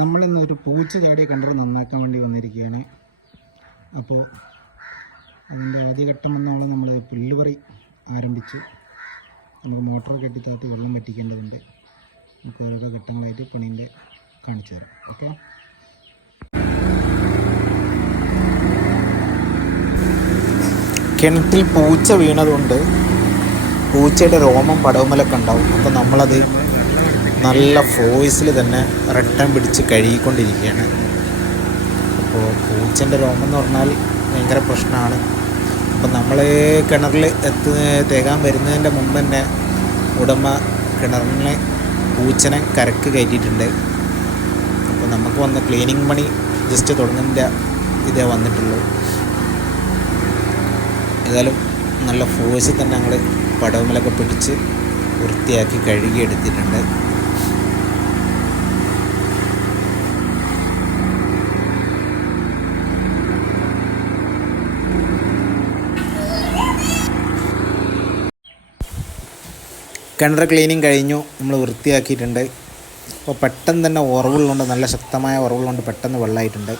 നമ്മളിന്ന് ഒരു പൂച്ച ചാടിയ കിണർ നന്നാക്കാൻ വേണ്ടി വന്നിരിക്കുകയാണ്. അപ്പോൾ അതിന്റെ ആദ്യഘട്ടം എന്നുള്ള നമ്മൾ പുല്ലുപറി ആരംഭിച്ച് നമുക്ക് മോട്ടോർ കെട്ടിത്താത്തി വെള്ളം വറ്റിക്കേണ്ടതുണ്ട്. നമുക്ക് ഓരോരോ ഘട്ടങ്ങളായിട്ട് പണീന്റെ കാണിച്ചു തരാം. ഓക്കെ? കിണറ്റിൽ പൂച്ച വീണതുകൊണ്ട് പൂച്ചയുടെ രോമം പടവുമലൊക്കെ ഉണ്ടാവും. അപ്പോൾ നമ്മളത് നല്ല ഫോഴ്സിൽ തന്നെ റട്ടം പിടിച്ച് കഴുകിക്കൊണ്ടിരിക്കുകയാണ്. അപ്പോൾ പൂച്ചന്റെ രോമം എന്ന് പറഞ്ഞാൽ ഭയങ്കര പ്രശ്നമാണ്. അപ്പോൾ നമ്മൾ കിണറിൽ എത്തു തേകാൻ വരുന്നതിന്റെ മുമ്പ് തന്നെ ഉടമ കിണറിനെ പൂച്ചനെ കരക്ക് കയറ്റിയിട്ടുണ്ട്. അപ്പോൾ നമുക്ക് വന്ന ക്ലീനിങ് പണി ജസ്റ്റ് തുടങ്ങുന്നതിന്റെ ഇതേ വന്നിട്ടുള്ളൂ. ഏതായാലും നല്ല ഫോഴ്സിൽ തന്നെ ഞങ്ങൾ പടവുമലൊക്കെ പിടിച്ച് വൃത്തിയാക്കി കഴുകി കിണർ ക്ലീനിങ് കഴിഞ്ഞു നമ്മൾ വൃത്തിയാക്കിയിട്ടുണ്ട്. അപ്പോൾ പെട്ടെന്ന് തന്നെ ഉറവുള്ളതുകൊണ്ട് നല്ല ശക്തമായ ഉറവുള്ളതുകൊണ്ട് പെട്ടെന്ന് വെള്ളമായിട്ടുണ്ട്.